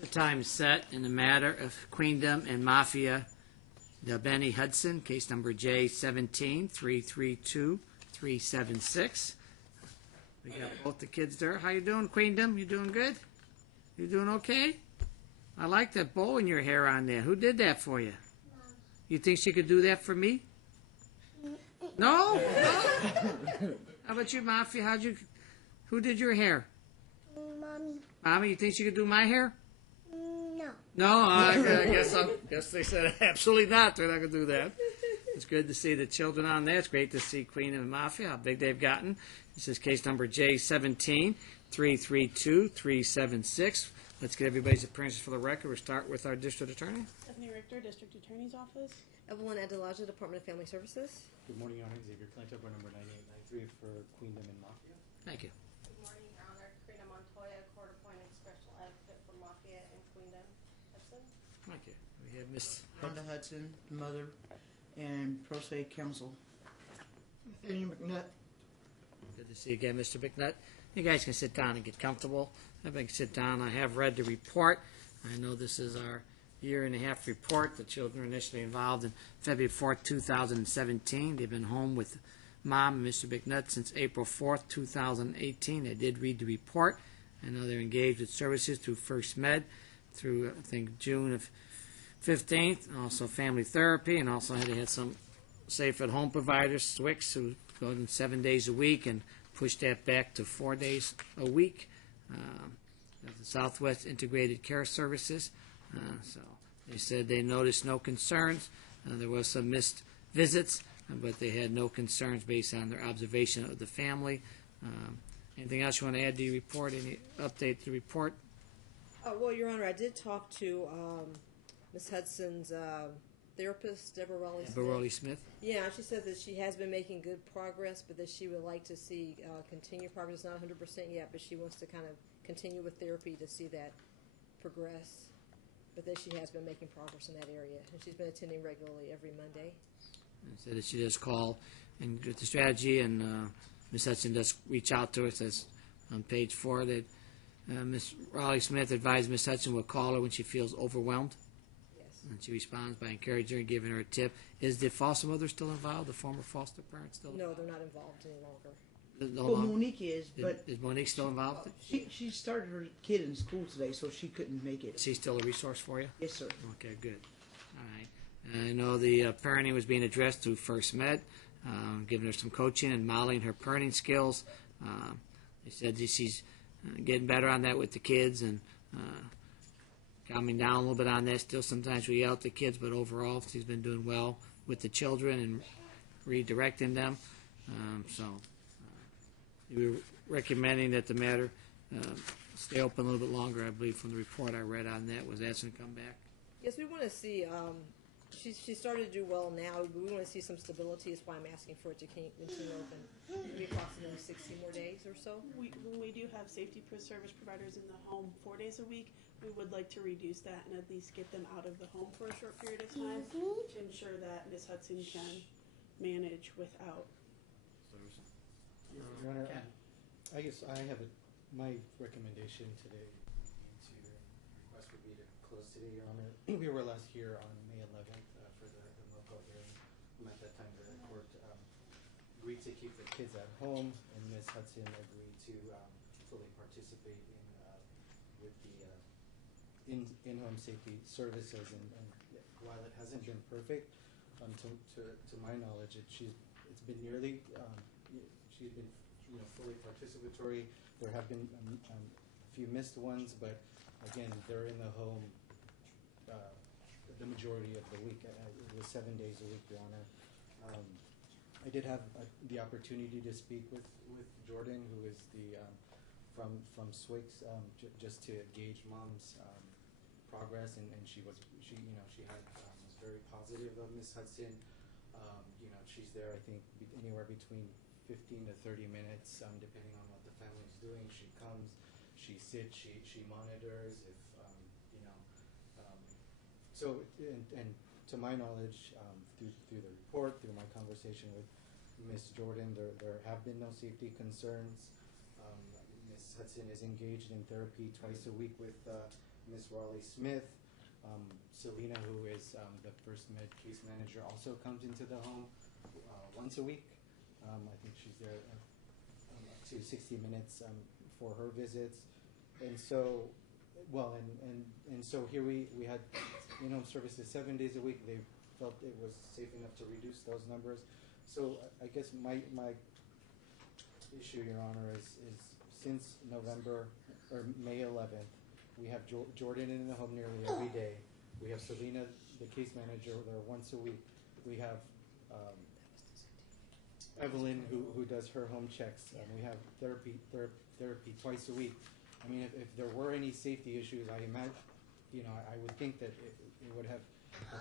The time set in the matter of Queendom and Mafia Benny Hudson, case number J17-332-376. We got both the kids there. How you doing, Queendom? You doing good? You doing okay? I like that bow in your hair on there. Who did that for you? Mom. You think she could do that for me? No? How about you, Mafia? Who did your hair? Mommy. Mommy, you think she could do my hair? No. No, I guess they said absolutely not. They're not going to do that. It's good to see the children on there. It's great to see Queen and Mafia, how big they've gotten. This is case number J17-332-376. Let's get everybody's appearances for the record. We'll start with our district attorney. Stephanie Richter, District Attorney's Office. Evelyn Adelaja, Department of Family Services. Good morning, Your Honor. Xavier Clinton, board number 9893 for Queendom and Mafia. Thank you. Good morning, Your Honor. Karina Montoya, court-appointed special advocate for Mafia and Queendom. Hudson. Thank you. We have Miss Brenda Hudson, mother, and pro se counsel. Nathaniel McNutt. Good to see you again, Mr. McNutt. You guys can sit down and get comfortable. Everybody can sit down. I have read the report. I know this is our year-and-a-half report. The children were initially involved in February 4th, 2017. They've been home with Mom and Mr. McNutt since April 4th, 2018. I did read the report. I know they're engaged with services through First Med through, I think, June of 15th, also family therapy, and also they had some safe-at-home providers, SWICS, who go in 7 days a week and push that back to 4 days a week. The Southwest Integrated Care Services. So they said they noticed no concerns. There was some missed visits, but they had no concerns based on their observation of the family. Anything else you want to add to your report? Any update to the report? Well, Your Honor, I did talk to Ms. Hudson's therapist, Deborah Rowley-Smith. Yeah, she said that she has been making good progress, but that she would like to see continued progress. Not 100% yet, but she wants to kind of continue with therapy to see that progress. But that she has been making progress in that area, and she's been attending regularly every Monday. And said that she does call and get the strategy, and Ms. Hudson does reach out to her. It says on page 4 that Ms. Rowley-Smith advised Ms. Hudson will call her when she feels overwhelmed. Yes. And she responds by encouraging her and giving her a tip. Is the foster mother still involved? The former foster parent still No, involved? they're not involved any longer. Well, Monique is, but Is Monique still involved? she started her kid in school today, so she couldn't make it. Is she still a resource for you? Yes, sir. Okay, good. All right. I know the parenting was being addressed through First Med, giving her some coaching and modeling her parenting skills. They said that she's getting better on that with the kids and calming down a little bit on that. Still, sometimes we yell at the kids, but overall, she's been doing well with the children and redirecting them. We were recommending that the matter stay open a little bit longer. I believe from the report I read on that was asking to come back. Yes, we want to see. She started to do well now, but we want to see some stability. That's why I'm asking for it to continue open. Maybe approximately 60 more days or so. When we do have safety service providers in the home 4 days a week, we would like to reduce that and at least get them out of the home for a short period of time to ensure that Ms. Hudson can manage without. Your Honor, I guess I have my recommendation today to request would be to close today, Your Honor. We were last here on May 11th for the local hearing. At that time, the court agreed to keep the kids at home, and Ms. Hudson agreed to fully participate with the in-home safety services. And while it hasn't been perfect, to my knowledge, it's been nearly. She's been, fully participatory. There have been a few missed ones, but again, they're in the home the majority of the week. It was 7 days a week, Your Honor. I did have the opportunity to speak with Jordan, who is the from SWICS, just to gauge Mom's progress, and she was very positive of Miss Hudson. She's there, I think, anywhere between 15 to 30 minutes, depending on what the family's doing. She comes, she sits, she monitors. If so, and to my knowledge, through the report, through my conversation with Miss Jordan, there have been no safety concerns. Miss Hudson is engaged in therapy twice a week with Miss Raleigh Smith. Selena, who is the first med case manager, also comes into the home once a week. I think she's there up to 60 minutes for her visits. And so, well, and so here we had in-home services 7 days a week. They felt it was safe enough to reduce those numbers. So I guess my issue, Your Honor, is since November or May 11th, we have Jordan in the home nearly every day. We have Selena, the case manager, there once a week. We have Evelyn, who does her home checks. And we have therapy twice a week. I mean, if there were any safety issues, I imagine, I would think that it would have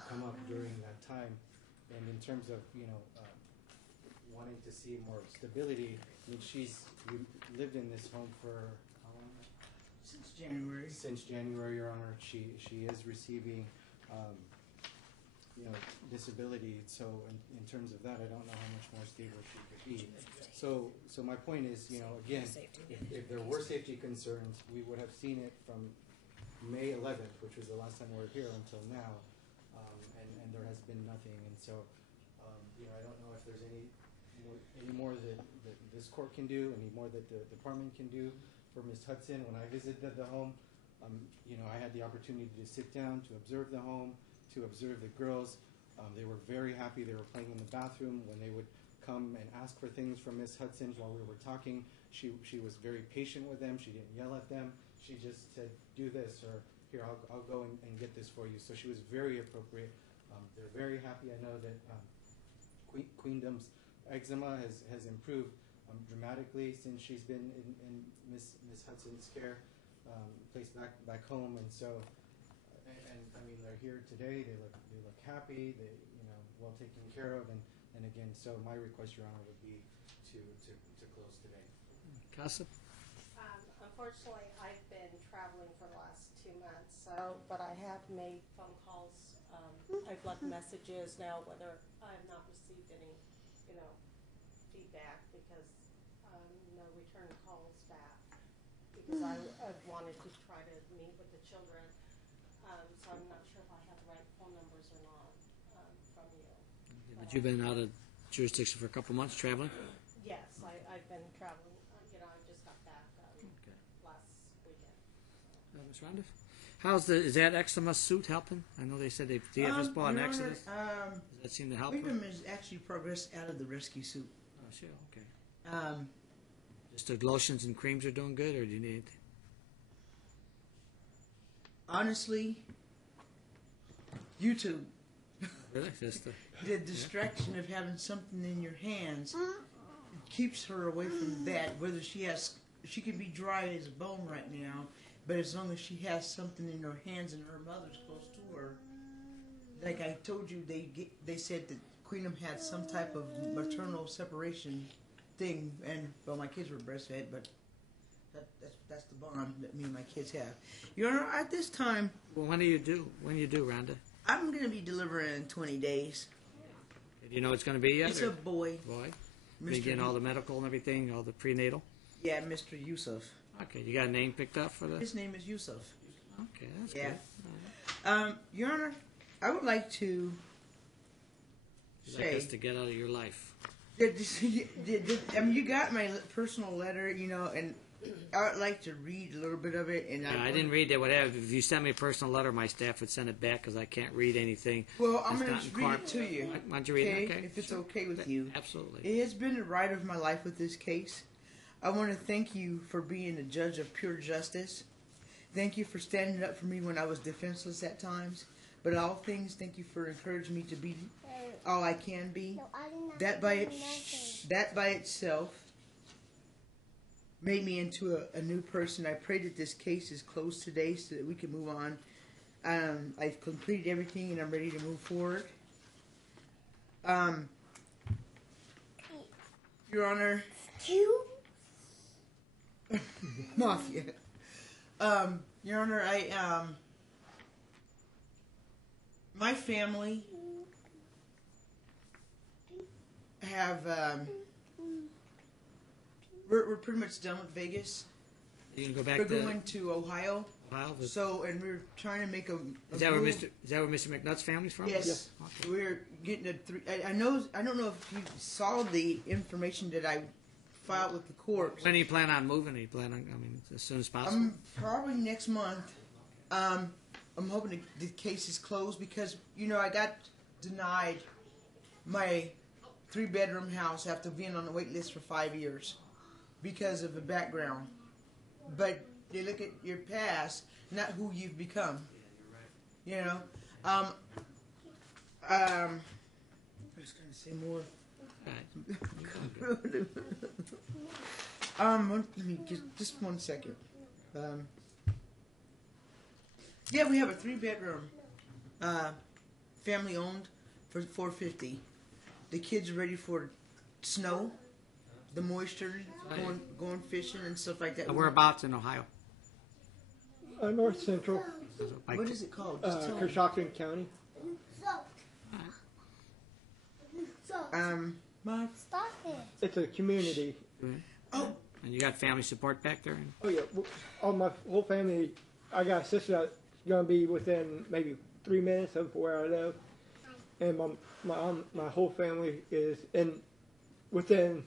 come up during that time. And in terms of, wanting to see more stability, I mean, she's lived in this home for how long? Since January. Since January, Your Honor. She is receiving, disability. So in terms of that, I don't know how much more stable she could be. So my point is, again, if there were safety concerns, we would have seen it from May 11th, which was the last time we were here, until now, and there has been nothing. And so, I don't know if there's any more that this court can do, any more that the department can do for Ms. Hudson. When I visited the home, I had the opportunity to sit down, to observe the home, to observe the girls. They were very happy. They were playing in the bathroom. When they would come and ask for things from Ms. Hudson while we were talking, she was very patient with them. She didn't yell at them. She just said, do this, or here, I'll go and get this for you. So she was very appropriate. They're very happy. I know that Queendom's eczema has improved dramatically since she's been in Miss Hudson's care, placed back home. And so, and I mean, they're here today. They look happy. They well taken care of. And again, so my request, Your Honor, would be to close today. Casa? Unfortunately, I've been traveling for the last 2 months, but I have made phone calls. I've left messages now, whether I have not received any, feedback, because no return calls back, because I wanted to try to meet with the children. So I'm not sure if I have the right phone numbers or not from you. But you've been out of jurisdiction for a couple months traveling? Yes, I've been traveling. I just got back last weekend. Ms. Rhonda? Is that eczema suit helping? I know they said DFS bought an Exodus. Does that seem to help her? Freedom has actually progressed out of the rescue suit. Oh, sure, okay. Um, Just the lotions and creams are doing good, or do you need anything? honestly, YouTube. Really? The distraction of having something in your hands keeps her away from that. Whether she can be dry as a bone right now, but as long as she has something in her hands and her mother's close to her, like I told you, they said that Queenum had some type of maternal separation thing, and well, my kids were breastfed, but that's the bond that me and my kids have. Your Honor, at this time, Well, when do you do, Rhonda? I'm going to be delivering in 20 days. Do you know it's going to be yet? It's or- a boy. Boy? Mr. You getting all the medical and everything, all the prenatal? Yeah, Mr. Yusuf. Okay, you got a name picked up for this? His name is Yusuf. Okay, that's Yeah. good. Your Honor, I would like to You'd like say, us to get out of your life. I mean, you got my personal letter, and I would like to read a little bit of it. And I didn't read that. Whatever. If you sent me a personal letter, my staff would send it back because I can't read anything. Well, I'm that's going not to in read carp. it to you. Why don't you read it? Okay. If it's sure. okay with you. Absolutely. It has been the ride of my life with this case. I want to thank you for being a judge of pure justice. Thank you for standing up for me when I was defenseless at times. But all things, thank you for encouraging me to be all I can be. No, I did not That by do it, nothing. that by itself made me into a new person. I pray that this case is closed today so that we can move on. I've completed everything and I'm ready to move forward. Your Honor, You? Mafia. Your Honor, my family have, we're pretty much done with Vegas. You can go back We're to. going to Ohio. Ohio? So, and we're trying to make a Is that where move. Mr. McNutt's family's from? Yes, Okay. we're getting a three. I know. I don't know if you saw the information that I filed with the court. When do you plan on moving? Are you plan on, as soon as possible? Probably next month. I'm hoping the case is closed because I got denied my 3-bedroom house after being on the wait list for 5 years because of the background. But they look at your past, not who you've become. I was going to say more. All right. Let me just 1 second. Yeah, we have a 3-bedroom, family owned for $450. The kids are ready for snow, the moisture, going fishing and stuff like that. Whereabouts in Ohio? North Central, What is it called? Just tell me. Coshocton County. My Stop it. It's a community. oh, And you got family support back there? Oh yeah, all my whole family. I got a sister that's gonna be within maybe 3 minutes of where I live, and my whole family is within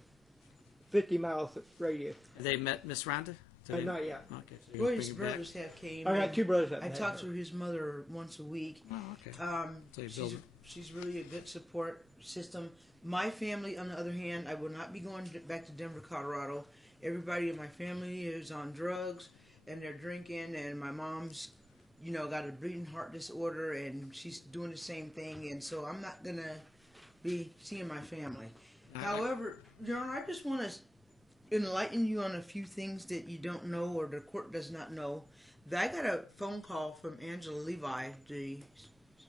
50 miles radius. Have they met Miss Rhonda? Not yet. Okay. So you're well, gonna his bring her back? brothers have came. I got and 2 brothers. That I met. talk to his mother once a week. Oh, okay. So you build- She's really a good support system. My family, on the other hand, I will not be going back to Denver, Colorado. Everybody in my family is on drugs and they're drinking, and my mom's, got a bleeding heart disorder, and she's doing the same thing, and so I'm not gonna be seeing my family. However, John, I just want to enlighten you on a few things that you don't know or the court does not know. I got a phone call from Angela Levi, the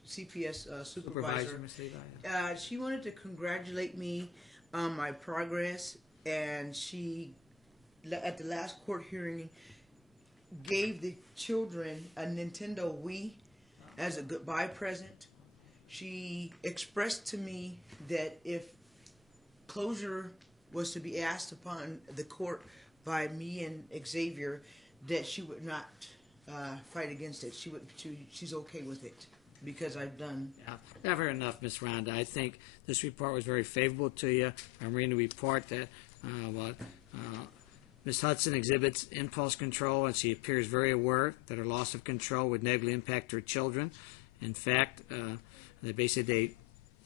CPS supervisor. Miss Levi. She wanted to congratulate me on my progress, and she, at the last court hearing, gave the children a Nintendo Wii as a goodbye present. She expressed to me that if closure was to be asked upon the court by me and Xavier, that she would not fight against it. She's okay with it because I've done. Yeah, never enough, Miss Rhonda. I think this report was very favorable to you. I'm reading the report that Ms. Hudson exhibits impulse control, and she appears very aware that her loss of control would negatively impact her children. In fact, they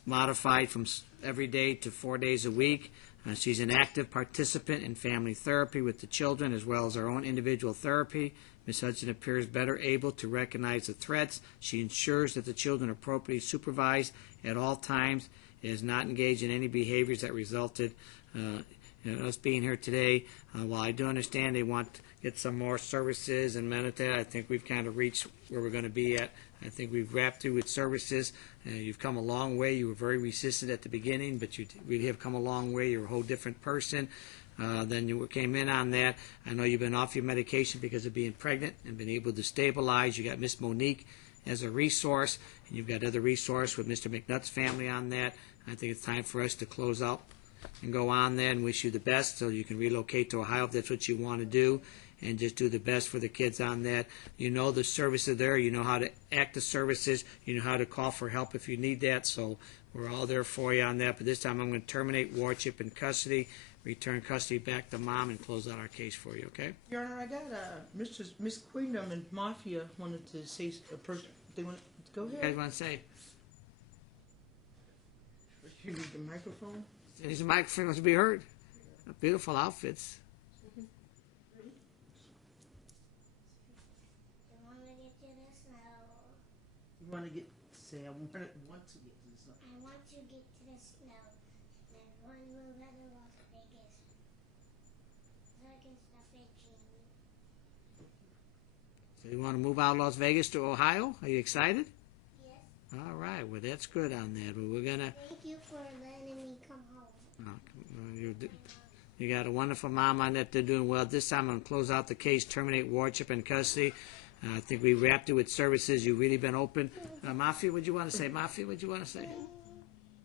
modified from every day to 4 days a week. She's an active participant in family therapy with the children as well as her own individual therapy. Ms. Hudson appears better able to recognize the threats. She ensures that the children are appropriately supervised at all times, is not engaged in any behaviors that resulted us being here today. While I do understand they want to get some more services and meditate, I think we've kind of reached where we're going to be at. I think we've wrapped through with services. You've come a long way. You were very resistant at the beginning, but you really have come a long way. You're a whole different person than you came in on that. I know you've been off your medication because of being pregnant and been able to stabilize. You got Miss Monique as a resource, and you've got other resource with Mr. McNutt's family on that. I think it's time for us to close out and go on there and wish you the best so you can relocate to Ohio if that's what you want to do, and just do the best for the kids on that. You know the services are there. You know how to act the services. You know how to call for help if you need that. So we're all there for you on that. But this time I'm going to terminate wardship and custody, return custody back to mom, and close out our case for you, okay? Your Honor, I got Miss Queendom and Mafia wanted to say a person. They want to go You guys ahead. want to say? You need the microphone. These microphones to be heard. Beautiful outfits. I want to get to the snow. You want to get? Say I want to get to this. I want to get to the snow. And I want to move out of Las Vegas. So I can stop itching. So you want to move out of Las Vegas to Ohio? Are you excited? Yes. All right. Well, that's good on that. Well, we're going to... Thank you for letting me come home. You got a wonderful mom on that. They're doing well. This time I'm going to close out the case, terminate wardship and custody. I think we wrapped it with services. You've really been open. Mafia, what do you want to say? Mafia, what do you want to say?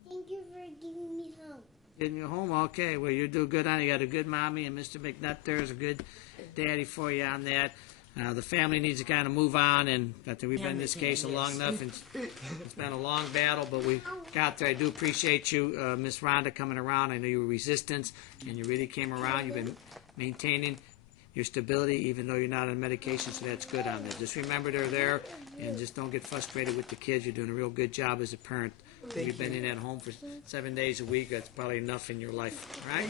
Thank you for giving me home. Getting you home? Okay. Well, you do good on it. You got a good mommy, and Mr. McNutt there is a good daddy for you on that. The family needs to kind of move on, and I think we've been in this case long enough, and it's been a long battle, but we got there. I do appreciate you, Miss Rhonda, coming around. I know you were resistant, and you really came around. You've been maintaining your stability, even though you're not on medication, so that's good on there. Just remember they're there, and just don't get frustrated with the kids. You're doing a real good job as a parent. You've been in at home for 7 days a week. That's probably enough in your life, all right?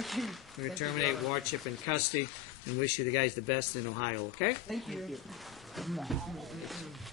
We're going to terminate wardship and custody and wish you the guys the best in Ohio, okay? Thank you.